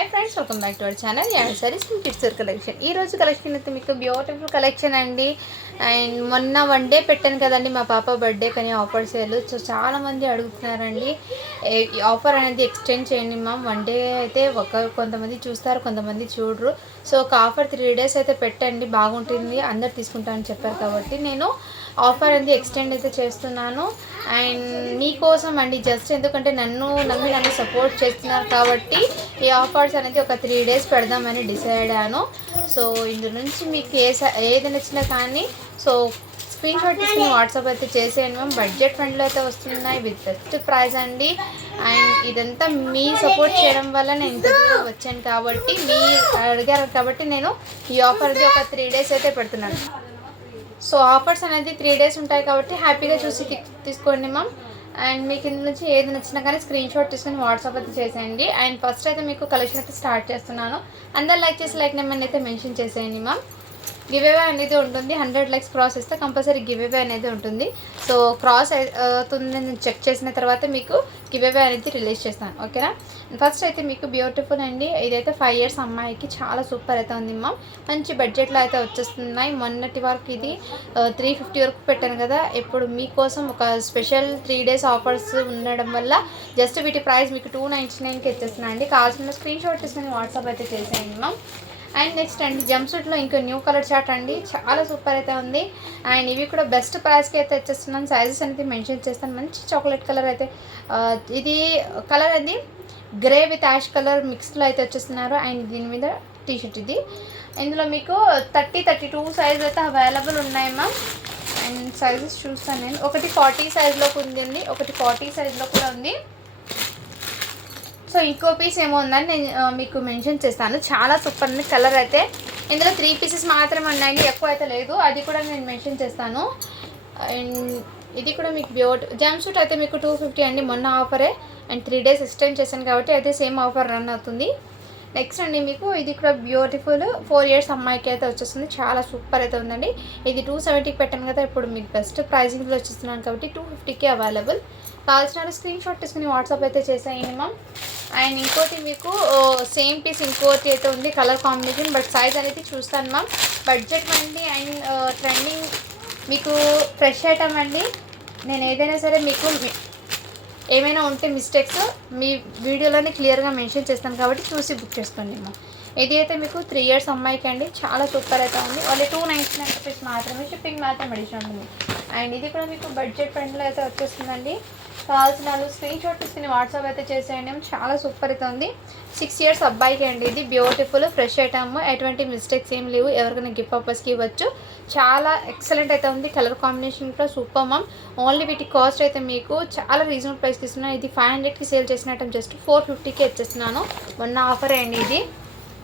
Hi friends welcome back to our channel यार saris kids collection collection అయితే మీకు beautiful collection అండి అండ్ మొన్న వన్ డే పెట్టాను కదండి మా పాప బర్త్డే కానీ ఆఫర్ సేల్ సో చాలా మంది అడుగుతున్నారండి ఈ ఆఫర్ అనేది ఎక్స్టెండ్ చేయండి మ్యామ్ వన్ డే అయితే కొంతమంది చూస్తారు కొంతమంది చూడరు సో ఒక ఆఫర్ 3 days అయితే పెట్టండి బాగుంటుంది అందరు తీసుకుంటారని చెప్పారు కాబట్టి నేను ఆఫర్ అనేది ఎక్స్టెండ్ అయితే చేస్తున్నాను అండ్ మీకోసం అండి జస్ట్ ఎందుకంటే నన్ను సపోర్ట్ చేస్తున్నారు కాబట్టి ఈ ఆఫర్స్ అనేది ఒక 3 days పెడదామని డిసైడ్ అయ్యాను సో ఇందు నుంచి మీకు ఏది నచ్చినా కానీ సో స్క్రీన్ షాట్ తీసుకుని వాట్సాప్ అయితే చేసేయండి మ్యామ్ బడ్జెట్ ఫ్రెండ్లో అయితే వస్తున్నాయి విత్ బెస్ట్ ప్రైస్ అండి అండ్ ఇదంతా మీ సపోర్ట్ చేయడం వల్ల నేను ఇంత దూరం వచ్చాను కాబట్టి మీ అడిగారు కాబట్టి నేను ఈ ఆఫర్ అది ఒక 3 days అయితే పెడుతున్నాను సో ఆఫర్స్ అనేది 3 days ఉంటాయి కాబట్టి హ్యాపీగా చూసి తీసుకోండి మ్యామ్ అండ్ మీకు ఇందు నుంచి ఏది నచ్చినా కానీ స్క్రీన్ షాట్ తీసుకుని వాట్సాప్ అయితే చేసేయండి అండ్ ఫస్ట్ అయితే మీకు కలెక్షన్ అయితే స్టార్ట్ చేస్తున్నాను అందరు లైక్ చేసి లైక్ నెంబర్ని అయితే మెన్షన్ చేసేయండి మ్యామ్ గివ్ అవే అనేది ఉంటుంది 100 likes క్రాస్ చేస్తే కంపల్సరీ గివ్ అవే అనేది ఉంటుంది సో క్రాస్ అవుతుంది నేను చెక్ చేసిన తర్వాత మీకు గివ్ అవే అనేది రిలీజ్ చేస్తాను ఓకేనా ఫస్ట్ అయితే మీకు బ్యూటిఫుల్ అండి ఇదైతే 5 years అమ్మాయికి చాలా సూపర్ అయితే ఉంది మ్యామ్ మంచి బడ్జెట్లో అయితే వచ్చేస్తున్నాయి మొన్నటి వరకు ఇది 350 వరకు పెట్టాను కదా ఇప్పుడు మీకోసం ఒక స్పెషల్ 3 days ఆఫర్స్ ఉండడం వల్ల జస్ట్ వీటి ప్రైస్ మీకు 299కి ఇచ్చేస్తున్నాను అండి కావాల్సిన స్క్రీన్ షాట్ తీసుకుని వాట్సాప్ అయితే చేసేయండి మ్యామ్ అండ్ నెక్స్ట్ అండి జంప్సూట్లో ఇంకో న్యూ కలర్ చార్ట్ అండి చాలా సూపర్ అయితే ఉంది అండ్ ఇవి కూడా బెస్ట్ ప్రైస్కి అయితే వచ్చేస్తున్నాను సైజెస్ అనేది మెన్షన్ చేస్తాను మంచి చాక్లెట్ కలర్ అయితే ఇది కలర్ అది గ్రే విత్ యాష్ కలర్ మిక్స్లో అయితే వచ్చేస్తున్నారు అండ్ దీని మీద టీషర్ట్ ఇది ఇందులో మీకు 32 సైజ్ అయితే అవైలబుల్ ఉన్నాయి మ్యామ్ అండ్ సైజెస్ చూస్తాను నేను ఒకటి 40 సైజ్లోకి ఉందండి ఒకటి 40 సైజ్లో కూడా ఉంది సో ఇంకో పీస్ ఏమో ఉందని నేను మీకు మెన్షన్ చేస్తాను చాలా సూపర్ ఉంది కలర్ అయితే ఇందులో 3 pieces మాత్రమే ఉన్నాయండి ఎక్కువ అయితే లేదు అది కూడా నేను మెన్షన్ చేస్తాను అండ్ ఇది కూడా మీకు జంప్ సూట్ అయితే మీకు 250 అండి మొన్న ఆఫరే అండ్ 3 days ఎక్స్టెండ్ చేశాను కాబట్టి అయితే సేమ్ ఆఫర్ రన్ అవుతుంది నెక్స్ట్ అండి మీకు ఇది కూడా బ్యూటిఫుల్ 4 years అమ్మాయికి అయితే వచ్చేస్తుంది చాలా సూపర్ అయితే ఉందండి ఇది 270కి పెట్టాను కదా ఇప్పుడు మీకు బెస్ట్ ప్రైజింగ్లో వచ్చేస్తున్నాను కాబట్టి 250కి అవైలబుల్ కావాల్సిన స్క్రీన్ షాట్ తీసుకుని వాట్సాప్ అయితే చేసేయండి మ్యామ్ అండ్ ఇంకోటి మీకు సేమ్ పీస్ ఇంకోటి అయితే ఉంది కలర్ కాంబినేషన్ బట్ సైజ్ అనేది చూస్తాను మ్యామ్ బడ్జెట్ అండి అండ్ ట్రెండింగ్ మీకు ఫ్రెష్ ఐటమ్ అండి నేను ఏదైనా సరే మీకు ఏమైనా ఉంటే మిస్టేక్స్ మీ వీడియోలోనే క్లియర్గా మెన్షన్ చేస్తాను కాబట్టి చూసి బుక్ చేసుకోండి మ్యామ్ ఇది అయితే మీకు 3 years అమ్మాయికి అండి చాలా సూపర్ అయితే ఉంది ఓన్లీ 299 రూపీస్ మాత్రమే షిప్పింగ్ మాత్రం అడిషన్ ఉంటుంది అండ్ ఇది కూడా మీకు బడ్జెట్ ఫ్రెండ్లో అయితే వచ్చేస్తుందండి కావాల్సిన స్క్రీన్ షాట్ తీసుకుని వాట్సాప్ అయితే చేసేయండి చాలా సూపర్ అయితే ఉంది 6 years అబ్బాయికి అండి ఇది బ్యూటిఫుల్ ఫ్రెష్ ఐటమ్ ఎటువంటి మిస్టేక్స్ ఏం లేవు ఎవరికైనా గిఫ్ట్ పర్పస్కి ఇవ్వచ్చు చాలా ఎక్సలెంట్ అయితే ఉంది కలర్ కాంబినేషన్ కూడా సూపర్ మ్యామ్ ఓన్లీ వీటి కాస్ట్ అయితే మీకు చాలా రీజనబుల్ ప్రైస్కి ఇస్తున్నాను ఇది 500కి సేల్ చేసిన ఐటమ్ జస్ట్ 450కి ఇచ్చేస్తున్నాను మొన్న ఆఫర్ అండి ఇది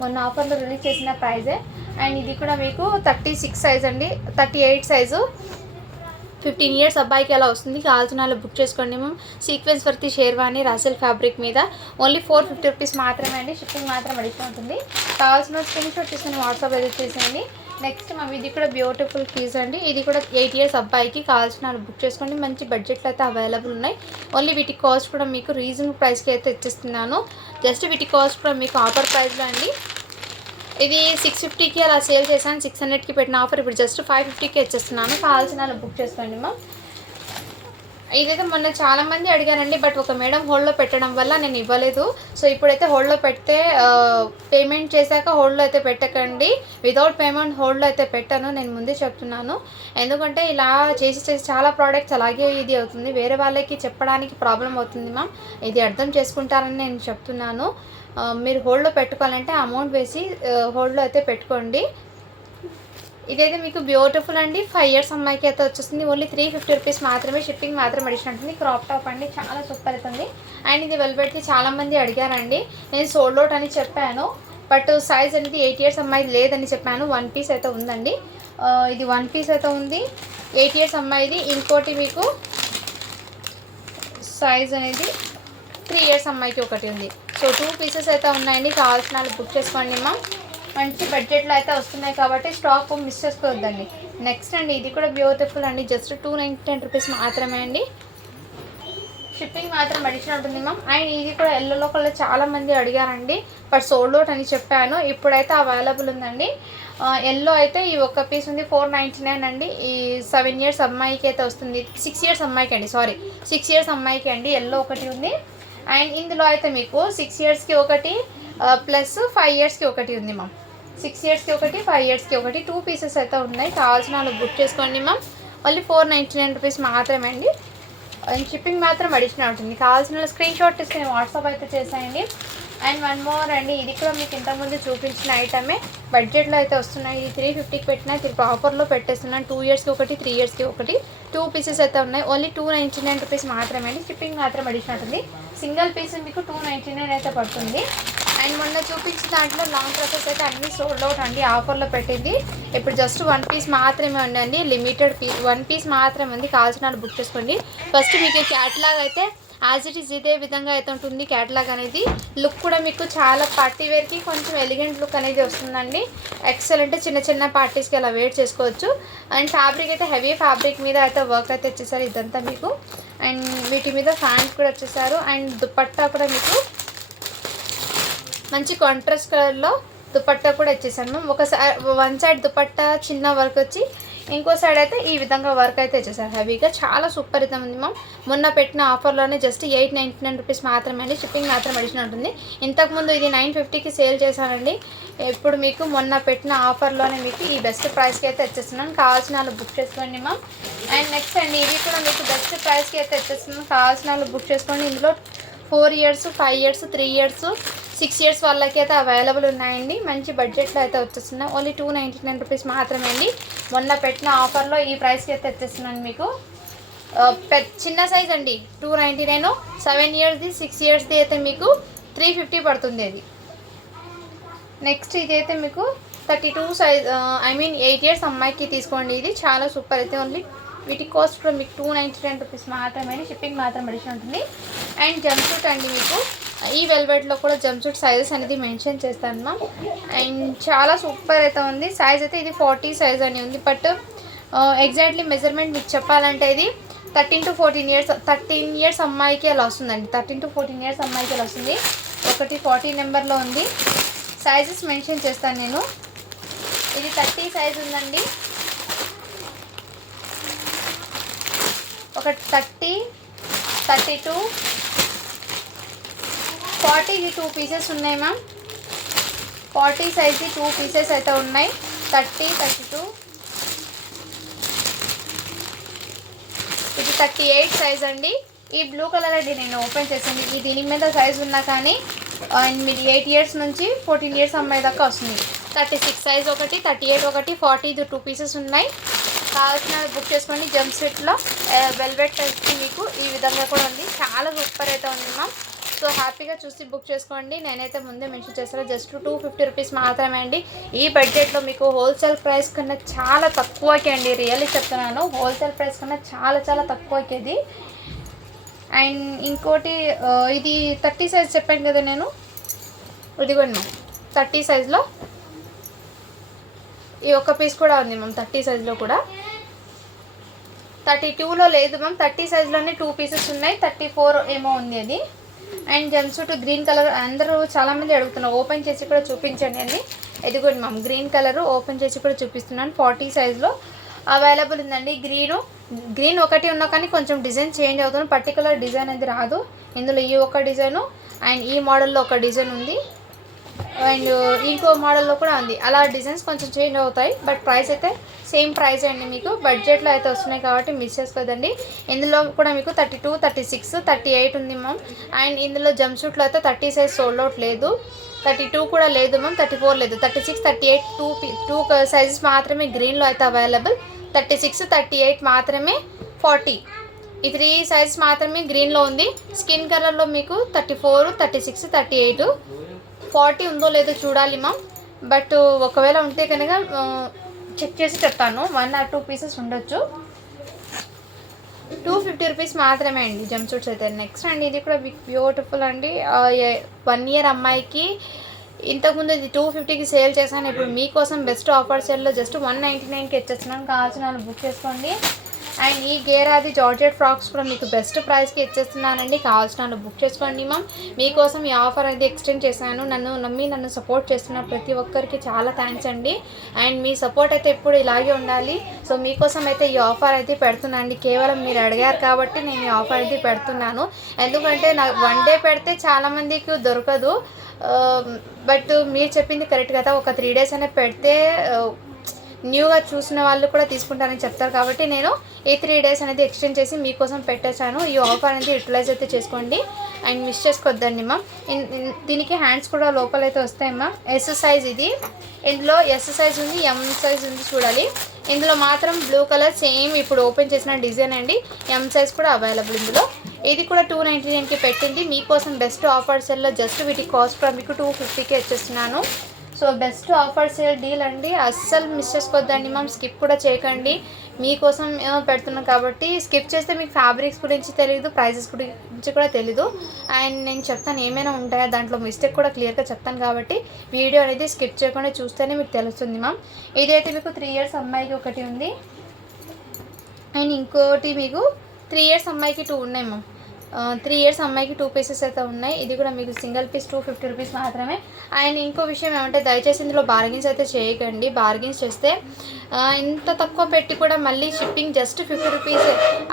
మొన్న ఆఫర్లో రిలీజ్ చేసిన ప్రైజే అండ్ ఇది కూడా మీకు 36 సైజ్ అండి 38 సైజు 15 years అబ్బాయికి అలా వస్తుంది కావాల్సిన వాళ్ళు బుక్ చేసుకోండి మ్యామ్ సీక్వెన్స్ వర్తి షేర్వాణి రాసెల్ ఫ్యాబ్రిక్ మీద ఓన్లీ 450 రూపీస్ మాత్రమే అండి షిప్పింగ్ మాత్రం అడిషన్ ఉంటుంది కావాల్సిన స్క్రీన్ షాట్ తీసుకుని వాట్సాప్ అయితే చేసేయండి నెక్స్ట్ మ్యామ్ ఇది కూడా బ్యూటిఫుల్ పీస్ అండి ఇది కూడా 8 years అబ్బాయికి కావాల్సిన వాళ్ళు బుక్ చేసుకోండి మంచి బడ్జెట్లో అయితే అవైలబుల్ ఉన్నాయి ఓన్లీ వీటి కాస్ట్ కూడా మీకు రీజనబుల్ ప్రైస్కి అయితే ఇచ్చేస్తున్నాను జస్ట్ వీటి కాస్ట్ కూడా మీకు ఆఫర్ ప్రైస్లో అండి ఇది 650కి అలా సేల్ చేశాను 600కి పెట్టిన ఆఫర్ ఇప్పుడు జస్ట్ 550కి ఇచ్చేస్తున్నాను కావాల్సిన అలా బుక్ చేసుకోండి మ్యామ్ ఇదైతే మొన్న చాలామంది అడిగారండి బట్ ఒక మేడం హోల్డ్లో పెట్టడం వల్ల నేను ఇవ్వలేదు సో ఇప్పుడైతే హోల్డ్లో పెడితే పేమెంట్ చేశాక హోల్డ్లో అయితే పెట్టకండి వితౌట్ పేమెంట్ హోల్డ్లో అయితే పెట్టాను నేను ముందే చెప్తున్నాను ఎందుకంటే ఇలా చేసి చాలా ప్రోడక్ట్స్ అలాగే ఇది అవుతుంది వేరే వాళ్ళకి చెప్పడానికి ప్రాబ్లం అవుతుంది మ్యామ్ ఇది అర్థం చేసుకుంటారని నేను చెప్తున్నాను మీరు హోల్డ్లో పెట్టుకోవాలంటే అమౌంట్ వేసి హోల్డ్లో అయితే పెట్టుకోండి ఇదైతే మీకు బ్యూటిఫుల్ అండి 5 years అమ్మాయికి అయితే వచ్చేస్తుంది ఓన్లీ 350 రూపీస్ మాత్రమే షిప్పింగ్ మాత్రం అడిషన్ ఉంటుంది క్రాప్ టాప్ అండి చాలా సూపర్ అవుతుంది అండ్ ఇది వెల్వెట్కి చాలామంది అడిగారండి నేను సోల్డ్ అవుట్ అని చెప్పాను బట్ సైజ్ అనేది 8 years అమ్మాయి లేదని చెప్పాను 1 piece అయితే ఉందండి ఇది 1 piece అయితే ఉంది 8 years అమ్మాయిది ఇంకోటి మీకు సైజ్ అనేది 3 years అమ్మాయికి ఒకటి ఉంది సో 2 pieces అయితే ఉన్నాయండి కావాల్సిన వాళ్ళు బుక్ చేసుకోండి మ్యామ్ మంచి బడ్జెట్లో అయితే వస్తున్నాయి కాబట్టి స్టాక్ మిస్ చేసుకోవద్దండి నెక్స్ట్ అండి ఇది కూడా బ్యూటిఫుల్ అండి జస్ట్ 299 రూపీస్ మాత్రమే అండి షిప్పింగ్ మాత్రం అడిషనల్ ఉంటుంది మ్యామ్. అండ్ ఇది కూడా ఎల్లో కలర్ చాలా మంది అడిగారండి, బట్ సోల్డ్ అవుట్ అని చెప్పాను. ఇప్పుడైతే అవైలబుల్ ఉందండి. ఎల్లో అయితే ఈ ఒక్క పీస్ ఉంది 499 అండి. ఈ 7 ఇయర్స్ అమ్మాయికి అయితే వస్తుంది, 6 ఇయర్స్ అమ్మాయికి అండి, సారీ 6 ఇయర్స్ అమ్మాయికి అండి. ఎల్లో ఒకటి ఉంది. అండ్ ఇందులో అయితే మీకు 6 ఇయర్స్కి ఒకటి ప్లస్ 5 ఇయర్స్కి ఒకటి ఉంది మ్యామ్. 6 ఇయర్స్కి ఒకటి 5 ఇయర్స్కి ఒకటి 2 పీసెస్ అయితే ఉన్నాయి. కావాల్సిన వాళ్ళు బుక్ చేసుకోండి మ్యామ్. ఓన్లీ 499 రూపీస్ మాత్రమే అండి. అండ్ షిప్పింగ్ మాత్రం అడిషనల్ ఉంటుంది. కావాల్సిన స్క్రీన్ షాట్ తీసుకుని వాట్సాప్ అయితే చేసేయండి. అండ్ 1 మోర్ అండి, ఇది కూడా మీకు ఇంతకుముందు చూపించిన ఐటమే బడ్జెట్లో అయితే వస్తున్నాయి. ఇది 350కి పెట్టినా ఇప్పుడు ఆఫర్లో పెట్టేస్తున్నాను. 2 ఇయర్స్కి ఒకటి 3 ఇయర్స్కి ఒకటి 2 పీసెస్ అయితే ఉన్నాయి. ఓన్లీ 299 రూపీస్ మాత్రమే అండి. షిప్పింగ్ మాత్రం అడిషనల్ ఉంటుంది. సింగిల్ పీస్ మీకు 299 అయితే పడుతుంది. అండ్ మొన్న చూపించిన దాంట్లో లాంగ్ డ్రెస్సెస్ అయితే అన్నీ సోల్డ్ అవుట్ అండి, ఆఫర్లో పెట్టింది. ఇప్పుడు జస్ట్ 1 పీస్ మాత్రమే ఉందండి, లిమిటెడ్ పీస్ 1 పీస్ మాత్రమే ఉంది. కావాల్సిన బుక్ చేసుకోండి. ఫస్ట్ మీకు క్యాటలాగ్ అయితే యాజ్ ఇట్ ఈస్ ఇదే విధంగా అయితే ఉంటుంది. క్యాటలాగ్ అనేది లుక్ కూడా మీకు చాలా పార్టీ వేర్కి కొంచెం ఎలిగెంట్ లుక్ అనేది వస్తుందండి. ఎక్సలెంట్, చిన్న చిన్న పార్టీస్కి అలా వేర్ చేసుకోవచ్చు. అండ్ ఫ్యాబ్రిక్ అయితే హెవీ ఫ్యాబ్రిక్ మీద అయితే వర్క్ అయితే వచ్చేసారు ఇదంతా మీకు. అండ్ వీటి మీద ఫ్యాన్స్ కూడా వచ్చేసారు. అండ్ దుపట్టా కూడా మీకు మంచి కాంట్రాస్ట్ కలర్లో దుపట్టా కూడా ఇచ్చేసాను. వన్ సైడ్ దుపట్టా చిన్న వర్క్ వచ్చి, ఇంకో సైడ్ అయితే ఈ విధంగా వర్క్ అయితే ఇచ్చేసారు హెవీగా. చాలా సూపర్ అయితే ఉంది మ్యామ్. మొన్న పెట్టిన ఆఫర్లోనే జస్ట్ 899 రూపీస్ మాత్రమే అండి. షిప్పింగ్ మాత్రం అడిషనల్ ఉంటుంది. ఇంతకుముందు ఇది 950కి సేల్ చేశానండి. ఇప్పుడు మీకు మొన్న పెట్టిన ఆఫర్లోనే మీకు ఈ బెస్ట్ ప్రైస్కి అయితే ఇచ్చేస్తున్నాను. కావాల్సిన వాళ్ళు బుక్ చేసుకోండి మ్యామ్. అండ్ నెక్స్ట్ అండి, ఇవి కూడా మీకు బెస్ట్ ప్రైస్కి అయితే ఇచ్చేస్తున్నాను. కావాల్సిన వాళ్ళు బుక్ చేసుకోండి. ఇందులో 4 ఇయర్స్ 5 ఇయర్స్ 3 ఇయర్స్ 6 ఇయర్స్ వాళ్ళకి అయితే అవైలబుల్ ఉన్నాయండి. మంచి బడ్జెట్లో అయితే వచ్చేస్తున్నాయి. ఓన్లీ 299 రూపీస్ మాత్రమే అండి. మొన్న పెట్టిన ఆఫర్లో ఈ ప్రైస్కి అయితే తెచ్చేస్తున్నాను మీకు. చిన్న సైజ్ అండి 299, 7 ఇయర్స్ది 6 ఇయర్స్ది అయితే మీకు 350 పడుతుంది అది. నెక్స్ట్ ఇది అయితే మీకు 32 సైజ్, 8 ఇయర్స్ అమ్మాయికి తీసుకోండి. ఇది చాలా సూపర్ అయితే. ఓన్లీ వీటి కాస్ట్ కూడా మీకు 299 రూపీస్ మాత్రమే. షిప్పింగ్ మాత్రం అడిషన్ ఉంటుంది. అండ్ జంప్సూట్ అండి, మీకు ఈ వెల్వెట్లో కూడా జంప్సూట్ సైజెస్ అనేది మెన్షన్ చేస్తాను మ్యామ్. అండ్ చాలా సూపర్ అయితే ఉంది. సైజ్ అయితే ఇది 40 సైజ్ అని ఉంది, బట్ ఎగ్జాక్ట్లీ మెజర్మెంట్ మీకు చెప్పాలంటే ఇది 13 to 14 ఇయర్స్ 13 ఇయర్స్ అమ్మాయికి అలా వస్తుందండి. 13 to 14 ఇయర్స్ అమ్మాయికి అలా వస్తుంది. ఒకటి 40 నెంబర్లో ఉంది. సైజెస్ మెన్షన్ చేస్తాను నేను. ఇది 30 సైజ్ ఉందండి. ఒక 30, 32, 40 ఇది 2 పీసెస్ ఉన్నాయి మ్యామ్. 40 సైజ్ది 2 పీసెస్ అయితే ఉన్నాయి. 30, 32, ఇది 38 సైజ్ అండి. ఈ బ్లూ కలర్ అండి నేను ఓపెన్ చేసింది. ఈ దీని మీద సైజ్ ఉన్నా కానీ అండ్ మీరు 8 ఇయర్స్ నుంచి 14 ఇయర్స్ అమ్మాయి దాకా వస్తుంది. 36 సైజ్ ఒకటి, 38 ఒకటి, 40 ఇది 2 పీసెస్ ఉన్నాయి. కావాల్సిన బుక్ చేసుకోండి. జంప్ సెట్లో వెల్వెట్ టైప్కి మీకు ఈ విధంగా కూడా ఉంది. చాలా సూపర్ అయితే ఉంది మ్యామ్. సో హ్యాపీగా చూసి బుక్ చేసుకోండి. నేనైతే ముందే మెన్షన్ చేస్తాను, జస్ట్ 250 రూపీస్ మాత్రమే అండి. ఈ బడ్జెట్లో మీకు హోల్సేల్ ప్రైస్ కన్నా చాలా తక్కువకి అండి, రియల్లీ చెప్తున్నాను. హోల్సేల్ ప్రైస్ కన్నా చాలా చాలా తక్కువకి ఇది. అండ్ ఇంకోటి ఇది 30 సైజ్ చెప్పాను కదా నేను, ఇదిగోండి మ్యామ్ 30 సైజ్లో ఈ ఒక్క పీస్ కూడా ఉంది మ్యామ్. 30 సైజ్లో కూడా, 32లో లేదు మ్యామ్. 30 సైజ్లోనే 2 పీసెస్ ఉన్నాయి. 34 ఏమో ఉంది అది. అండ్ జంప్సూట్ గ్రీన్ కలర్ అందరూ చాలామంది అడుగుతున్నారు, ఓపెన్ చేసి కూడా చూపించండి అండి. ఇదిగోండి మ్యామ్ గ్రీన్ కలర్ ఓపెన్ చేసి కూడా చూపిస్తున్నాను. 40 సైజ్లో అవైలబుల్ ఉందండి. గ్రీన్ ఒకటి ఉన్నా కానీ కొంచెం డిజైన్ చేంజ్ అవుతుంది. పర్టికులర్ డిజైన్ అనేది రాదు. ఇందులో ఈ ఒక డిజైను అండ్ ఈ మోడల్లో ఒక డిజైన్ ఉంది అండ్ ఇంకో మోడల్లో కూడా ఉంది. అలా డిజైన్స్ కొంచెం చేంజ్ అవుతాయి, బట్ ప్రైస్ అయితే సేమ్ ప్రైస్ అండి. మీకు బడ్జెట్లో అయితే వస్తున్నాయి కాబట్టి మిస్ చేసుకోదండి. ఇందులో కూడా మీకు 32, 36, 38 ఉంది మ్యామ్. అండ్ ఇందులో జంప్సూట్లో అయితే 30 సైజ్ సోల్డ్ అవుట్ లేదు, 32 కూడా లేదు మ్యామ్, 34 లేదు. 36, 38 టూ సైజెస్ మాత్రమే గ్రీన్లో అయితే అవైలబుల్. 36, 38 మాత్రమే. 40 ఈ 3 సైజెస్ మాత్రమే గ్రీన్లో ఉంది. స్కిన్ కలర్లో మీకు 34, 36, 38, 40 ఉందో లేదో చూడాలి మ్యామ్. బట్ ఒకవేళ ఉంటే కనుక చెక్ చేసి చెప్తాను. 1 or 2 పీసెస్ ఉండొచ్చు. 250 రూపీస్ మాత్రమే అండి జంప్సూట్స్ అయితే. నెక్స్ట్ అండి, ఇది కూడా బ్యూటిఫుల్ అండి. 1 ఇయర్ అమ్మాయికి ఇంతకుముందు ఇది 250కి సేల్ చేశాను. ఇప్పుడు మీకోసం బెస్ట్ ఆఫర్ సేల్లో జస్ట్ 199కి ఇచ్చేస్తున్నాను. కావాల్సిన వాళ్ళు బుక్ చేసుకోండి. అండ్ ఈ గేరాది జార్జెట్ ఫ్రాక్స్ కూడా మీకు బెస్ట్ ప్రైస్కి ఇచ్చేస్తున్నానండి. కావాల్సిన వాళ్ళు బుక్ చేసుకోండి మ్యామ్. మీకోసం ఈ ఆఫర్ అనేది ఎక్స్టెండ్ చేశాను. నన్ను సపోర్ట్ చేస్తున్న ప్రతి ఒక్కరికి చాలా థ్యాంక్స్ అండి. అండ్ మీ సపోర్ట్ అయితే ఎప్పుడు ఇలాగే ఉండాలి. సో మీకోసం అయితే ఈ ఆఫర్ అయితే పెడుతున్నానండి. కేవలం మీరు అడిగారు కాబట్టి నేను ఈ ఆఫర్ అయితే పెడుతున్నాను. ఎందుకంటే నాకు వన్ డే పెడితే చాలామందికి దొరకదు. బట్ మీరు చెప్పింది కరెక్ట్ కదా, ఒక 3 days అనే పెడితే న్యూగా చూసిన వాళ్ళు కూడా తీసుకుంటారని చెప్తారు. కాబట్టి నేను ఈ 3 days అనేది ఎక్స్టెండ్ చేసి మీకోసం పెట్టేశాను. ఈ ఆఫర్ అనేది యూటిలైజ్ అయితే చేసుకోండి అండ్ మిస్ చేసుకోవద్దండి మ్యామ్. దీనికి హ్యాండ్స్ కూడా లోపలైతే వస్తాయి మ్యామ్. ఎస్ సైజ్ ఇది. ఇందులో ఎస్ సైజ్ ఉంది, ఎం సైజ్ ఉంది చూడాలి. ఇందులో మాత్రం బ్లూ కలర్ సేమ్ ఇప్పుడు ఓపెన్ చేసిన డిజైన్ అండి. ఎం సైజ్ కూడా అవైలబుల్ ఇందులో. ఇది కూడా 299కి పెట్టింది. మీకోసం బెస్ట్ ఆఫర్ సెల్లో జస్ట్ వీటి కాస్ట్ కూడా మీకు 250కి ఇచ్చేస్తున్నాను. So best offer sale deal అండి, అస్సలు మిస్ చేసుకోవద్దండి మ్యామ్. స్కిప్ కూడా చేయకండి, మీకోసం పెడుతున్నాం కాబట్టి. స్కిప్ చేస్తే మీకు ఫ్యాబ్రిక్స్ గురించి తెలియదు, ప్రైజెస్ గురించి కూడా తెలీదు. అండ్ నేను చెప్తాను ఏమైనా ఉంటాయో దాంట్లో మిస్టేక్ కూడా క్లియర్గా చెప్తాను. కాబట్టి వీడియో అనేది స్కిప్ చేయకుండా చూస్తేనే మీకు తెలుస్తుంది మ్యామ్. ఇదైతే మీకు 3 years అమ్మాయికి ఒకటి ఉంది అండ్ ఇంకోటి మీకు 3 years అమ్మాయికి 2 ఉన్నాయి మ్యామ్. 3 years అమ్మాయికి 2 pieces అయితే ఉన్నాయి. ఇది కూడా మీకు సింగిల్ పీస్ 250 రూపీస్ మాత్రమే. అండ్ ఇంకో విషయం ఏమంటే దయచేసి ఇందులో బార్గెన్స్ అయితే చేయకండి. బార్గెన్స్ చేస్తే ఇంత తక్కువ పెట్టి కూడా మళ్ళీ షిప్పింగ్ జస్ట్ 50 రూపీస్.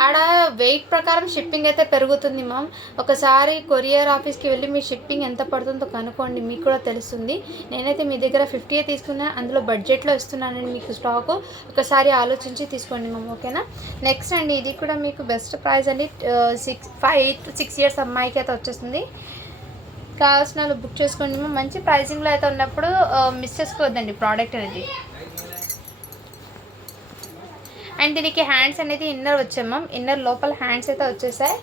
ఆడ వెయిట్ ప్రకారం షిప్పింగ్ అయితే పెరుగుతుంది మ్యామ్. ఒకసారి కొరియర్ ఆఫీస్కి వెళ్ళి మీ షిప్పింగ్ ఎంత పడుతుందో కనుక్కోండి, మీకు కూడా తెలుస్తుంది. నేనైతే మీ దగ్గర 50 తీసుకున్నా, అందులో బడ్జెట్లో ఇస్తున్నానండి మీకు స్టాకు. ఒకసారి ఆలోచించి తీసుకోండి మ్యామ్, ఓకేనా. నెక్స్ట్ అండి ఇది కూడా మీకు బెస్ట్ ప్రైస్ అండి. 5 to 6 years అమ్మాయికి అయితే వచ్చేస్తుంది. కావాల్సిన వాళ్ళు బుక్ చేసుకోండి మ్యామ్. మంచి ప్రైజింగ్లో అయితే ఉన్నప్పుడు మిస్ చేసుకోవద్దండి ప్రోడక్ట్ అనేది. అండ్ దీనికి హ్యాండ్స్ అనేది ఇన్నర్ వచ్చాయి మ్యామ్. ఇన్నర్ లోపల హ్యాండ్స్ అయితే వచ్చేసాయి.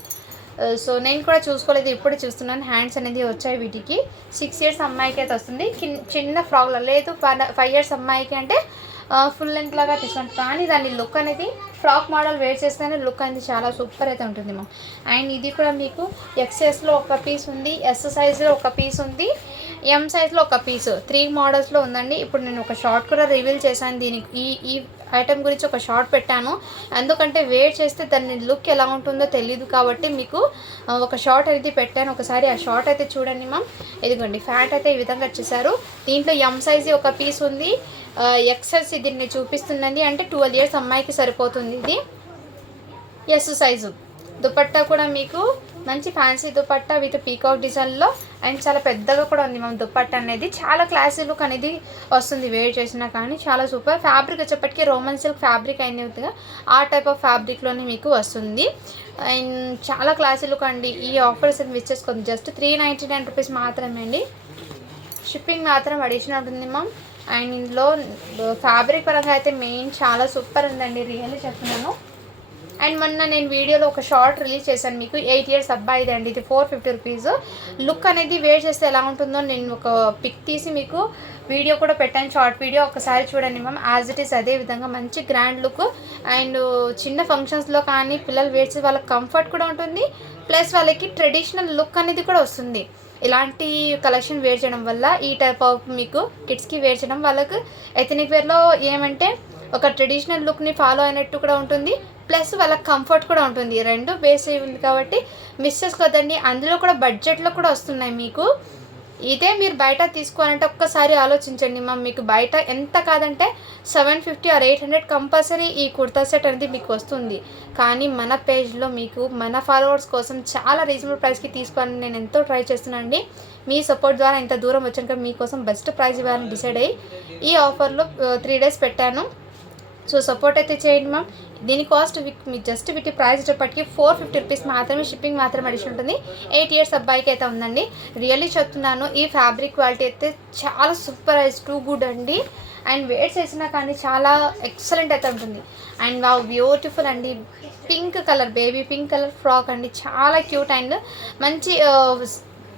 సో నేను కూడా చూసుకోలేదు, ఇప్పుడు చూస్తున్నాను. హ్యాండ్స్ అనేది వచ్చాయి వీటికి. 6 years అమ్మాయికి అయితే వస్తుంది. చిన్న ఫ్రాక్లో లేదు, 5 years అమ్మాయికి అంటే ఫుల్ లెంత్ లాగా తీసుకుంటాం. కానీ దాని లుక్ అనేది ఫ్రాక్ మోడల్ వేర్ చేస్తేనే లుక్ అనేది చాలా సూపర్ అయితే ఉంటుంది మ్యామ్. అండ్ ఇది కూడా మీకు ఎక్స్ఎస్లో ఒక పీస్ ఉంది, ఎస్ సైజ్లో ఒక పీస్ ఉంది, ఎం సైజ్లో ఒక పీస్, 3 మోడల్స్లో ఉందండి. ఇప్పుడు నేను ఒక షార్ట్ కూడా రివీల్ చేశాను. దీనికి ఈ ఐటమ్ గురించి ఒక షార్ట్ పెట్టాను. ఎందుకంటే వేర్ చేస్తే దాని లుక్ ఎలా ఉంటుందో తెలియదు కాబట్టి మీకు ఒక షార్ట్ అయితే పెట్టాను. ఒకసారి ఆ షార్ట్ అయితే చూడండి మ్యామ్. ఇదిగోండి ఫ్యాంట్ అయితే ఈ విధంగా వచ్చేసారు. దీంట్లో ఎం సైజ్ ఒక పీస్ ఉంది, ఎక్సెస్ దీన్ని చూపిస్తుందండి. అంటే 12 years అమ్మాయికి సరిపోతుంది ఇది. ఎస్ సైజు దుపట్టా కూడా మీకు మంచి ఫ్యాన్సీ దుపట్టా విత్ పీకాక్ డిజైన్లో. అండ్ చాలా పెద్దగా కూడా ఉంది మ్యామ్ దుపట్టా అనేది. చాలా క్లాసీ లుక్ అనేది వస్తుంది వేర్ చేసినా కానీ, చాలా సూపర్. ఫ్యాబ్రిక్ వచ్చేప్పటికీ రోమన్ సిల్క్ ఫ్యాబ్రిక్ అయినట్టుగా ఆ టైప్ ఆఫ్ ఫ్యాబ్రిక్లోనే మీకు వస్తుంది. అండ్ చాలా క్లాసీ లుక్ అండి. ఈ ఆఫర్స్ మిస్ చేసుకోండి. జస్ట్ 399 రూపీస్ మాత్రమే అండి. షిప్పింగ్ మాత్రం అడిషనల్ ఉంటుంది మ్యామ్. అండ్ ఇందులో ఫ్యాబ్రిక్ పరంగా అయితే మెయిన్ చాలా సూపర్ ఉందండి, రియల్లీ చెప్తున్నాను. అండ్ మొన్న నేను వీడియోలో ఒక షార్ట్ రిలీజ్ చేశాను మీకు. 8 years అబ్బాయిది అండి. ఇది 450 రూపీస్. లుక్ అనేది వేర్ చేస్తే ఎలా ఉంటుందో నేను ఒక పిక్ తీసి మీకు వీడియో కూడా పెట్టాను, షార్ట్ వీడియో. ఒకసారి చూడండి మ్యామ్. యాజ్ ఇట్ ఈస్ అదే విధంగా మంచి గ్రాండ్ లుక్. అండ్ చిన్న ఫంక్షన్స్లో కానీ పిల్లలు వేర్ చేసి వాళ్ళకి కంఫర్ట్ కూడా ఉంటుంది, ప్లస్ వాళ్ళకి ట్రెడిషనల్ లుక్ అనేది కూడా వస్తుంది. ఇలాంటి కలెక్షన్ వేర్ చేయడం వల్ల ఈ టైప్ ఆఫ్ మీకు కిడ్స్కి వేర్ చేయడం, వాళ్ళకు ఎథనిక్ వేర్లో ఏమంటే ఒక ట్రెడిషనల్ లుక్ని ఫాలో అయినట్టు కూడా ఉంటుంది, ప్లస్ వాళ్ళకి కంఫర్ట్ కూడా ఉంటుంది. రెండు బేస్ అయి ఉంది కాబట్టి మిస్ చేసుకోవద్దండి. అందులో కూడా బడ్జెట్లో కూడా వస్తున్నాయి మీకు. ఇదే మీరు బయట తీసుకోవాలంటే ఒక్కసారి ఆలోచించండి మ్యామ్. మీకు బయట ఎంత కాదంటే 750 or 800 కంపల్సరీ ఈ కుర్తా సెట్ అనేది మీకు వస్తుంది. కానీ మన పేజ్లో మీకు మన ఫాలోవర్స్ కోసం చాలా రీజనబుల్ ప్రైస్కి తీసుకోవాలని నేను ఎంతో ట్రై చేస్తున్నాను అండి. మీ సపోర్ట్ ద్వారా ఇంత దూరం వచ్చాక మీకోసం బెస్ట్ ప్రైస్ ఇవ్వాలని డిసైడ్ అయ్యి ఈ ఆఫర్లో 3 days పెట్టాను. సో సపోర్ట్ అయితే చేయండి మ్యామ్. దీని కాస్ట్ మీ జస్ట్ వీటి ప్రైస్ వచ్చేప్పటికి 450 రూపీస్ మాత్రమే. షిప్పింగ్ మాత్రం అడిషన్ ఉంటుంది. 8 years అబ్బాయికి అయితే ఉందండి. రియల్లీ చెప్తున్నాను, ఈ ఫ్యాబ్రిక్ క్వాలిటీ అయితే చాలా సూపర్, ఐస్ టూ గుడ్ అండి. అండ్ వేర్ చేసినా కానీ చాలా ఎక్సలెంట్ అయితే ఉంటుంది. అండ్ వావ్ బ్యూటిఫుల్ అండి. Pink colour, baby pink colour frock అండి, చాలా క్యూట్. అండ్ మంచి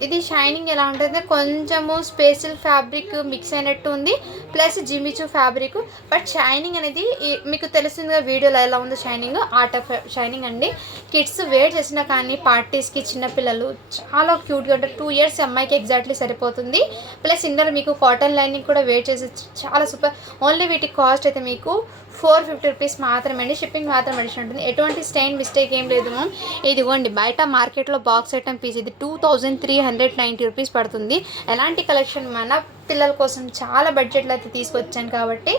ఇది షైనింగ్ ఎలా ఉంటుంది, కొంచెము స్పేషల్ ఫ్యాబ్రిక్ మిక్స్ అయినట్టు ఉంది, plus Jimmy Choo fabric. But shining అనేది మీకు తెలుస్తుందిగా వీడియోలో ఎలా ఉందో షైనింగ్, ఆర్ట్ ఆఫ్ షైనింగ్ అండి. కిడ్స్ వేర్ చేసినా కానీ పార్టీస్కి చిన్నపిల్లలు చాలా క్యూట్గా ఉంటారు. 2 years అమ్మాయికి ఎగ్జాక్ట్లీ సరిపోతుంది. ప్లస్ ఇందులో మీకు కాటన్ లైనింగ్ కూడా వేర్ చేసి చాలా సూపర్. ఓన్లీ వీటి కాస్ట్ అయితే మీకు 450 రూపీస్ మాత్రమే అండి. షిప్పింగ్ మాత్రం అడిషన్ ఉంటుంది. ఎటువంటి స్టైన్ మిస్టేక్ ఏం లేదు మ్యామ్. ఇదిగోండి బయట మార్కెట్లో బాక్స్ ఐటమ్ పీస్ ఇది 2390 రూపీస్ పడుతుంది. ఎలాంటి కలెక్షన్ మన పిల్లల కోసం చాలా బడ్జెట్లో అయితే తీసుకొచ్చాను కాబట్టి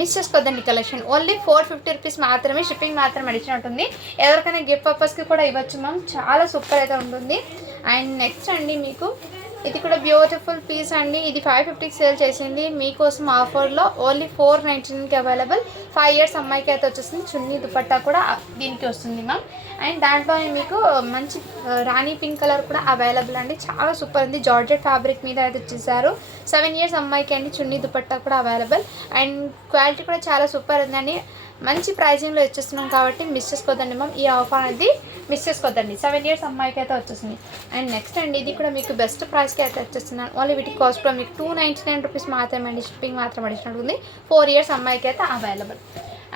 మిస్ చేసుకోద్దండి కలెక్షన్. ఓన్లీ 450 రూపీస్ మాత్రమే, షిప్పింగ్ మాత్రం అడిషన్ ఉంటుంది. ఎవరికైనా గిఫ్ట్ పర్పస్కి కూడా ఇవ్వచ్చు మ్యామ్. చాలా సూపర్ అయితే ఉంటుంది. అండ్ నెక్స్ట్ అండి మీకు ఇది కూడా బ్యూటిఫుల్ పీస్ అండి. ఇది 550కి సేల్ చేసింది, మీకోసం ఆఫర్లో ఓన్లీ 499కి అవైలబుల్. 5 years అమ్మాయికి అయితే వచ్చేస్తుంది. చున్నీ దుపట్టా కూడా దీనికి వస్తుంది మ్యామ్. అండ్ దాంట్లో మీకు మంచి రాణి పింక్ కలర్ కూడా అవైలబుల్ అండి. చాలా సూపర్ ఉంది. జార్జెట్ ఫ్యాబ్రిక్ మీద అయితే వచ్చేసారు. 7 years అమ్మాయికి అండి. చున్నీ దుపట్టా కూడా అవైలబుల్. అండ్ క్వాలిటీ కూడా చాలా సూపర్ ఉందండి. మంచి ప్రైజింగ్లో ఇచ్చేస్తున్నాం కాబట్టి మిస్ చేసుకోవద్దండి మ్యామ్. ఈ ఆఫర్ అనేది మిస్ చేసుకోవద్దండి. 7 years అమ్మాయికి అయితే వచ్చేస్తుంది. అండ్ నెక్స్ట్ అండి ఇది కూడా మీకు బెస్ట్ ప్రైస్కి అయితే వచ్చేస్తున్నాను. ఓన్లీ వీటి కాస్ట్ కూడా మీకు 299 రూపీస్ మాత్రమే అండి. షిప్పింగ్ మాత్రం అడిషనల్ ఉంది. 4 years అమ్మాయికి అయితే అవైలబుల్.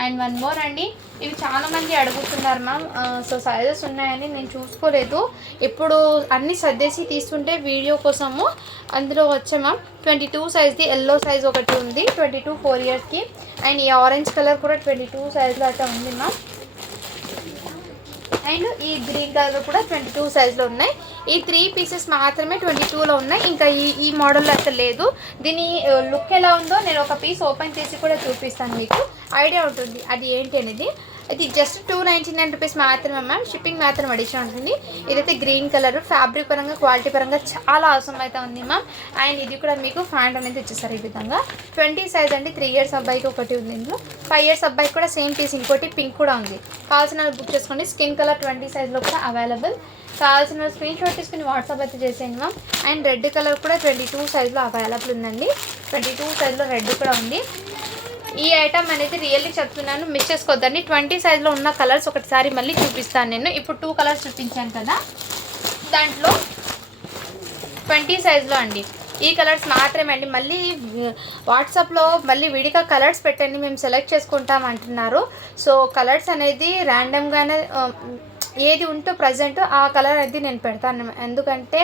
అండ్ వన్ మోర్ అండి, ఇవి చాలామంది అడుగుతున్నారు మ్యామ్. సో సైజెస్ ఉన్నాయని నేను చూసుకోలేదు. ఇప్పుడు అన్నీ సర్దేసి తీసుకుంటే వీడియో కోసము అందులో వచ్చే మ్యామ్ 22 సైజ్ది ఎల్లో సైజ్ ఒకటి ఉంది, 22 4 yearsకి. అండ్ ఈ ఆరెంజ్ కలర్ కూడా 22 సైజ్లో అయితే ఉంది మ్యామ్. అండ్ ఈ గ్రీన్ కలర్ కూడా 22 సైజ్లో ఉన్నాయి. ఈ 3 pieces మాత్రమే 22లో ఉన్నాయి. ఇంకా ఈ మోడల్లో అయితే లేదు. దీని లుక్ ఎలా ఉందో నేను ఒక పీస్ ఓపెన్ చేసి కూడా చూపిస్తాను, మీకు ఐడియా ఉంటుంది అది ఏంటి అనేది. ఇది జస్ట్ 299 రూపీస్ మాత్రమే మ్యామ్. షిప్పింగ్ మాత్రం అడిషన్ ఉంటుంది. ఇదైతే గ్రీన్ కలర్, ఫ్యాబ్రిక్ పరంగా క్వాలిటీ పరంగా చాలా అవసరం అయితే ఉంది మ్యామ్. అండ్ ఇది కూడా మీకు ఫ్యాంట్ అనేది ఇచ్చేస్తారు ఈ విధంగా. 20 సైజ్ అండి. 3 years అబ్బాయికి ఒకటి ఉంది ఇందులో. 5 years అబ్బాయికి కూడా సేమ్ పీస్ ఇంకోటి పింక్ కూడా ఉంది. కావాల్సిన బుక్ చేసుకోండి. స్కిన్ కలర్ 20 సైజ్లో కూడా అవైలబుల్. కావాల్సిన స్క్రీన్ షాట్ తీసుకుని వాట్సాప్ అయితే చేసేయండి మ్యామ్. అండ్ రెడ్ కలర్ కూడా 22 సైజ్లో అవైలబుల్ ఉందండి. 22 సైజ్లో రెడ్ కూడా ఉంది. ఈ ఐటమ్ అనేది రియల్లీ చెప్తున్నాను, మిస్ చేసుకోవద్దండి. 20 సైజ్లో ఉన్న కలర్స్ ఒకటిసారి మళ్ళీ చూపిస్తాను నేను. ఇప్పుడు 2 కలర్స్ చూపించాను కదా, దాంట్లో 20 సైజ్లో అండి ఈ కలర్స్ మాత్రమే అండి. మళ్ళీ వాట్సాప్లో మళ్ళీ విడిగా కలర్స్ పెట్టండి, మేము సెలెక్ట్ చేసుకుంటాం అంటున్నారు. సో కలర్స్ అనేది ర్యాండమ్గానే ఏది ఉంటో ప్రజెంట్ ఆ కలర్ అనేది నేను పెడతాను. ఎందుకంటే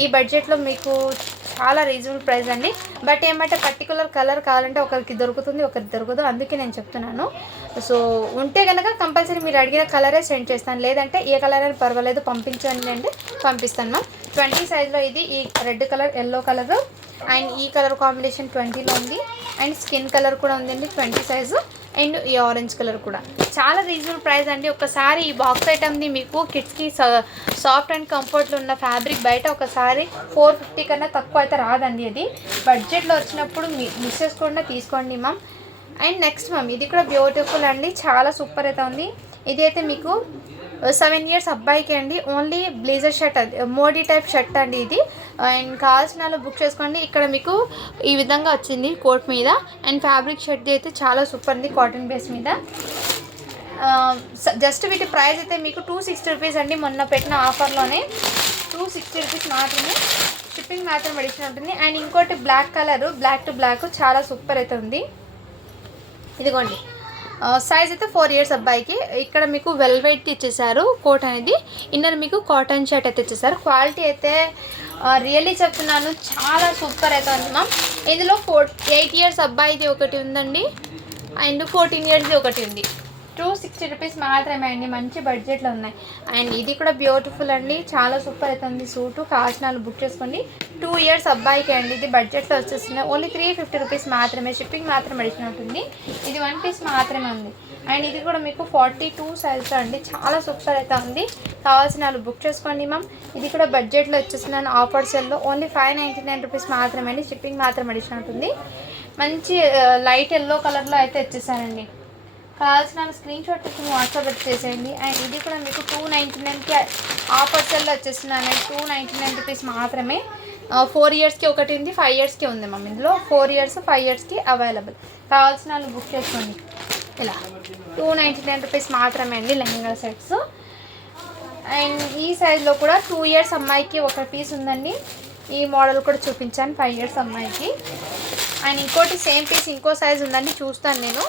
ఈ బడ్జెట్లో మీకు చాలా రీజనబుల్ ప్రైస్ అండి. బట్ ఏమంటే పర్టికులర్ కలర్ కావాలంటే ఒకరికి దొరుకుతుంది, ఒకరికి దొరకదు. అందుకే నేను చెప్తున్నాను. సో ఉంటే కనుక కంపల్సరీ మీరు అడిగిన కలరే సెండ్ చేస్తాను. లేదంటే ఏ కలర్ అయినా పర్వాలేదు పంపించండి అంటే పంపిస్తాను మ్యామ్. 20 సైజ్లో ఇది ఈ red colour, yellow colour and ఈ కలర్ కాంబినేషన్ 20లో ఉంది. అండ్ స్కిన్ కలర్ కూడా ఉందండి 20 సైజు. అండ్ ఈ ఆరెంజ్ కలర్ కూడా చాలా రీజనబుల్ ప్రైస్ అండి. ఒకసారి ఈ బాక్స్ ఐటమ్ది మీకు కిడ్స్కి సాఫ్ట్ అండ్ కంఫర్ట్లో ఉన్న ఫ్యాబ్రిక్ బయట ఒకసారి 450 కన్నా తక్కువ అయితే రాదండి. అది బడ్జెట్లో వచ్చినప్పుడు మిస్ చేసుకోకుండా తీసుకోండి మ్యామ్. అండ్ నెక్స్ట్ మ్యామ్ ఇది కూడా బ్యూటిఫుల్ అండి, చాలా సూపర్ అయితే ఉంది. ఇది అయితే మీకు 7 years అబ్బాయికి అండి. ఓన్లీ బ్లేజర్ షర్ట్, అది మోడీ టైప్ షర్ట్ అండి ఇది. అండ్ కావాల్సిన వాళ్ళు బుక్ చేసుకోండి. ఇక్కడ మీకు ఈ విధంగా వచ్చింది కోట్ మీద. అండ్ ఫ్యాబ్రిక్ షర్ట్ అయితే చాలా సూపర్ ఉంది, కాటన్ బేస్ మీద. జస్ట్ వీటి ప్రైస్ అయితే మీకు 260 రూపీస్ అండి. మొన్న పెట్టిన ఆఫర్లోనే 260 రూపీస్ మాత్రమే. షిప్పింగ్ మాత్రం అడిషన్ ఉంటుంది. అండ్ ఇంకోటి black colour, black to black చాలా సూపర్ అయితే ఉంది. ఇదిగోండి సైజ్ అయితే 4 years అబ్బాయికి. ఇక్కడ మీకు వెల్వెట్కి ఇచ్చేసారు కోట్ అనేది. ఇన్నర్ మీకు కాటన్ షర్ట్ అయితే ఇచ్చేసారు. క్వాలిటీ అయితే రియల్లీ చెప్తున్నాను చాలా సూపర్ అయితే ఉంది మ్యామ్. ఇందులో 8 years అబ్బాయిది ఒకటి ఉందండి. అండ్ 14 yearsది ఒకటి ఉంది. 260 రూపీస్ మాత్రమే అండి. మంచి బడ్జెట్లో ఉన్నాయి. అండ్ ఇది కూడా బ్యూటిఫుల్ అండి, చాలా సూపర్ అవుతుంది సూటు. కావాల్సిన బుక్ చేసుకోండి. 2 years అబ్బాయికి అండి. ఇది బడ్జెట్లో వచ్చేస్తుంది. ఓన్లీ 350 రూపీస్ మాత్రమే. షిప్పింగ్ మాత్రం అడిషన్ ఉంటుంది. ఇది 1 piece మాత్రమే ఉంది. అండ్ ఇది కూడా మీకు 42 సైజ్లో అండి, చాలా సూపర్ అయితే ఉంది. కావాల్సిన వాళ్ళు బుక్ చేసుకోండి మ్యామ్. ఇది కూడా బడ్జెట్లో వచ్చేస్తున్నాను ఆఫర్ సెల్లో. ఓన్లీ 599 రూపీస్ మాత్రమే అండి. షిప్పింగ్ మాత్రం అడిషన్ ఉంటుంది. మంచి లైట్ ఎల్లో కలర్లో అయితే వచ్చేసానండి. కావాల్సిన స్క్రీన్ షాట్ తీసుకుని వాట్సాప్ చేసేయండి. అండ్ ఇది కూడా మీకు 299కి ఆఫర్ సెల్లో వచ్చేస్తున్నాను. 299 రూపీస్ మాత్రమే. 4 yearsకి ఒకటి ఉంది, 5 yearsకి ఉంది మ్యామ్. ఇందులో 4 years 5 yearsకి అవైలబుల్. కావాల్సిన వాళ్ళు బుక్ చేసుకోండి. ఇలా 299 రూపీస్ మాత్రమే అండి లెహంగా సెట్స్. అండ్ ఈ సైజ్లో కూడా 2 ఇయర్స్ అమ్మాయికి ఒక పీస్ ఉందండి. ఈ మోడల్ కూడా చూపించాను 5 ఇయర్స్ అమ్మాయికి. అండ్ ఇంకోటి సేమ్ పీస్ ఇంకో సైజ్ ఉందండి, చూస్తాను నేను.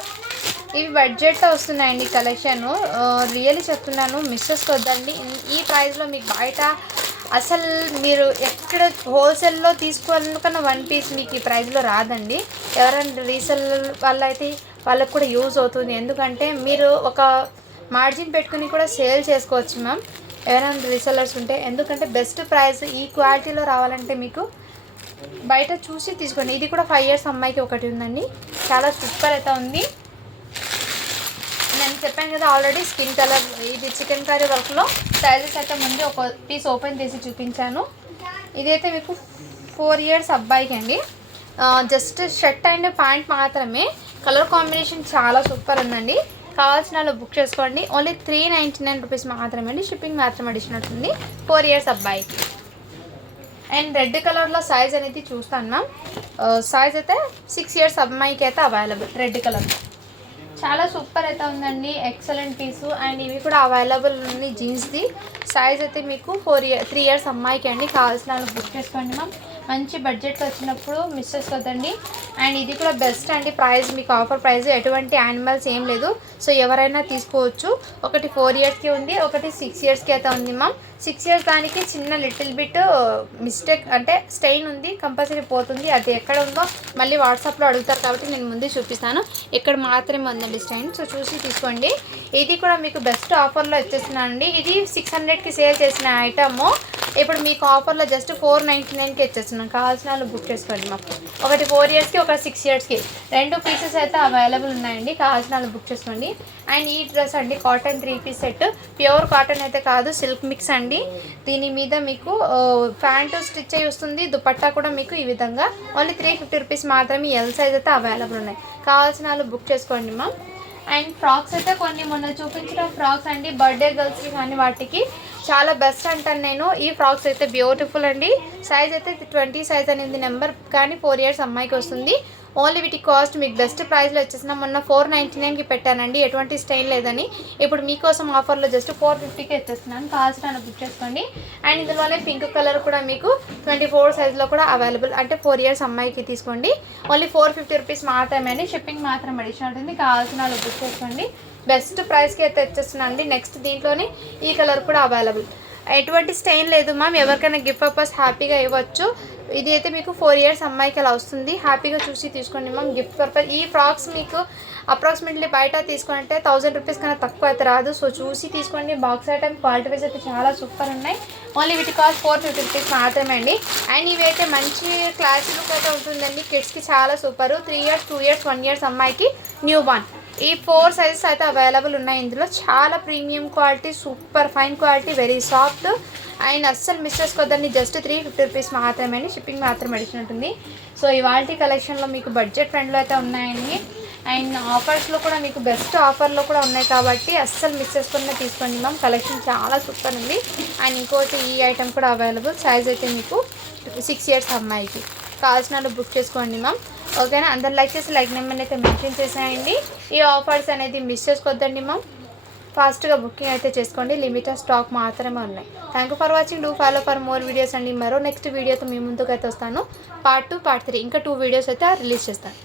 ఇవి బడ్జెట్తో వస్తున్నాయండి కలెక్షన్. రియల్లీ చెప్తున్నాను, మిస్ చేసుకోవద్దండి. ఈ ప్రైస్లో మీకు బయట అసలు మీరు ఎక్కడ హోల్సేల్లో తీసుకోవాలనుకున్న 1 పీస్ మీకు ఈ ప్రైస్లో రాదండి. ఎవరైనా రీసేల్ వాళ్ళైతే వాళ్ళకు కూడా యూజ్ అవుతుంది. ఎందుకంటే మీరు ఒక మార్జిన్ పెట్టుకుని కూడా సేల్ చేసుకోవచ్చు మ్యామ్, ఎవరైనా రీసెల్లర్స్ ఉంటే. ఎందుకంటే బెస్ట్ ప్రైస్ ఈ క్వాలిటీలో రావాలంటే మీకు బయట చూసి తీసుకోండి. ఇది కూడా 5 ఇయర్స్ అమ్మాయికి ఒకటి ఉందండి, చాలా సూపర్ అయితే ఉంది. నేను చెప్పాను కదా ఆల్రెడీ స్కిన్ కలర్, ఇది చికెన్ కర్రీ వర్క్లో సైజెస్ అయితే ముందు ఒక పీస్ ఓపెన్ చేసి చూపించాను. ఇదైతే మీకు 4 ఇయర్స్ అబ్బాయికి అండి. జస్ట్ షర్ట్ అండ్ ప్యాంట్ మాత్రమే, కలర్ కాంబినేషన్ చాలా సూపర్ ఉందండి. కావాల్సిన వాళ్ళు బుక్ చేసుకోండి. ఓన్లీ 399 రూపీస్ మాత్రమే అండి, షిప్పింగ్ మాత్రం అడిషన్ అవుతుంది 4 ఇయర్స్ అబ్బాయికి. అండ్ రెడ్ కలర్లో సైజ్ అనేది చూస్తాను మ్యామ్. సైజ్ అయితే 6 ఇయర్స్ అమ్మాయికి అయితే అవైలబుల్. రెడ్ కలర్ చాలా సూపర్ అయితే ఉందండి, ఎక్సలెంట్ పీసు. అండ్ ఇవి కూడా అవైలబుల్ ఉంది జీన్స్ది. సైజ్ అయితే మీకు 3 ఇయర్స్ అమ్మాయికి అండి. కావాల్సిన వాళ్ళు బుక్ చేసుకోండి మ్యామ్. మంచి బడ్జెట్ వచ్చినప్పుడు మిస్ చేసుకోవద్దండి. అండ్ ఇది కూడా బెస్ట్ అండి, ప్రైస్ మీకు ఆఫర్ ప్రైస్, ఎటువంటి యానిమల్స్ ఏం లేదు. సో ఎవరైనా తీసుకోవచ్చు. ఒకటి 4 ఇయర్స్కి ఉంది, ఒకటి 6 ఇయర్స్కి అయితే ఉంది మ్యామ్. 6 ఇయర్స్ దానికి చిన్న లిటిల్ బిట్ మిస్టేక్ అంటే స్టెయిన్ ఉంది, కంపల్సరీ పోతుంది. అది ఎక్కడ ఉందో మళ్ళీ వాట్సాప్లో అడుగుతారు కాబట్టి నేను ముందే చూపిస్తాను. ఇక్కడ మాత్రమే ఉందండి స్టెయిన్, సో చూసి తీసుకోండి. ఇది కూడా మీకు బెస్ట్ ఆఫర్లో ఇచ్చేస్తున్నానండి. ఇది 600కి సేల్ చేసిన ఐటము ఇప్పుడు మీకు ఆఫర్లో జస్ట్ 499కి ఇచ్చేస్తున్నాం. కావాల్సిన వాళ్ళు బుక్ చేసుకోండి మాకు. ఒకటి 4 ఇయర్స్కి, ఒక 6 ఇయర్స్కి 2 పీసెస్ అయితే అవైలబుల్ ఉన్నాయండి. కావాల్సిన వాళ్ళు బుక్ చేసుకోండి. అండ్ ఈ డ్రెస్ అండి cotton 3 piece set, pure cotton అయితే కాదు, సిల్క్ మిక్స్ అండి. దీని మీద మీకు ప్యాంటు స్టిచ్ అయ్యి వస్తుంది, దుపట్టా కూడా మీకు ఈ విధంగా. ఓన్లీ 350 రూపీస్ మాత్రమే. ఎల్ సైజ్ అయితే అవైలబుల్ ఉన్నాయి. కావాల్సిన వాళ్ళు బుక్ చేసుకోండి మా. అండ్ ఫ్రాక్స్ అయితే కొన్ని మొన్న చూపించిన ఫ్రాక్స్ అండి, బర్త్డే గర్ల్స్కి కానీ వాటికి చాలా బెస్ట్ అంటాను నేను. ఈ ఫ్రాక్స్ అయితే బ్యూటిఫుల్ అండి. సైజ్ అయితే 20 సైజ్ అనేది నెంబర్, కానీ 4 ఇయర్స్ అమ్మాయికి వస్తుంది. ఓన్లీ వీటి కాస్ట్ మీకు బెస్ట్ ప్రైస్లో వచ్చేసిన మొన్న 499కి పెట్టానండి, ఎటువంటి స్టైల్ లేదని. ఇప్పుడు మీకోసం ఆఫర్లో జస్ట్ 450కి వచ్చేస్తున్నాను. కావాల్సిన బుక్ చేసుకోండి. అండ్ ఇందులోనే పింక్ కలర్ కూడా మీకు 24 సైజ్లో కూడా అవైలబుల్, అంటే 4 ఇయర్స్ అమ్మాయికి తీసుకోండి. ఓన్లీ 450 రూపీస్ మాత్రమే అండి, షిప్పింగ్ మాత్రం అడిషన్ ఉంటుంది. కావాల్సిన బుక్ చేసుకోండి. బెస్ట్ ప్రైస్కి అయితే వచ్చేస్తున్నాను అండి. నెక్స్ట్ దీంట్లోనే ఈ కలర్ కూడా అవైలబుల్, ఎటువంటి స్టెయిన్ లేదు మ్యామ్. ఎవరికైనా గిఫ్ట్ పర్పస్ హ్యాపీగా ఇవ్వచ్చు. ఇది అయితే మీకు 4 ఇయర్స్ అమ్మాయికి అలా వస్తుంది. హ్యాపీగా చూసి తీసుకోండి మ్యామ్, గిఫ్ట్ పర్పస్. ఈ ఫ్రాక్స్ మీకు అప్రాక్సిమేట్లీ బయట తీసుకుంటే 1000 రూపీస్ కన్నా తక్కువ అయితే రాదు. సో చూసి తీసుకోండి. బాక్స్ ఐటమ్ క్వాలిటీ వైజ్ అయితే చాలా సూపర్ ఉన్నాయి. ఓన్లీ వీటి కాస్ట్ 450 రూపీస్ మాత్రమే అండి. అండ్ ఇవి అయితే మంచి క్లాస్ లుక్ అయితే ఉంటుందండి. కిడ్స్కి చాలా సూపర్. 3 ఇయర్స్, 2 ఇయర్స్, 1 ఇయర్స్ అమ్మాయికి న్యూ బార్న్. ఈ 4 సైజెస్ అయితే అవైలబుల్ ఉన్నాయి. ఇందులో చాలా premium quality, super fine quality, very soft. And అస్సలు మిస్ చేసుకోవద్దండి. జస్ట్ 350 రూపీస్ మాత్రమే, షిప్పింగ్ మాత్రం అడిషన్ ఉంటుంది. సో ఇవాల్టి కలెక్షన్లో మీకు బడ్జెట్ ఫ్రెండ్లో అయితే ఉన్నాయండి. అండ్ ఆఫర్స్లో కూడా మీకు బెస్ట్ ఆఫర్లో కూడా ఉన్నాయి కాబట్టి అస్సలు మిస్ చేసుకునే తీసుకోండి మ్యామ్. కలెక్షన్ చాలా సూపర్ ఉంది. అండ్ ఇంకోటి ఈ ఐటమ్ కూడా అవైలబుల్. సైజ్ అయితే మీకు 6 ఇయర్స్ అమ్మాయికి. కావాల్సిన వాళ్ళు బుక్ చేసుకోండి మ్యామ్. ఓకేనా? అందరు లైక్ చేసి లైక్ నెంబర్ని అయితే మెన్షన్ చేసేయండి. ఈ ఆఫర్స్ అనేది మిస్ చేసుకోవద్దండి మ్యామ్. ఫాస్ట్గా బుకింగ్ అయితే చేసుకోండి. లిమిటెడ్ స్టాక్ మాత్రమే ఉన్నాయి. Thank you for watching. Do follow for more videos అండి. మరో నెక్స్ట్ వీడియోతో మీ ముందుకు అయితే వస్తాను. పార్ట్ 2, పార్ట్ 3 ఇంకా 2 వీడియోస్ అయితే రిలీజ్ చేస్తాను.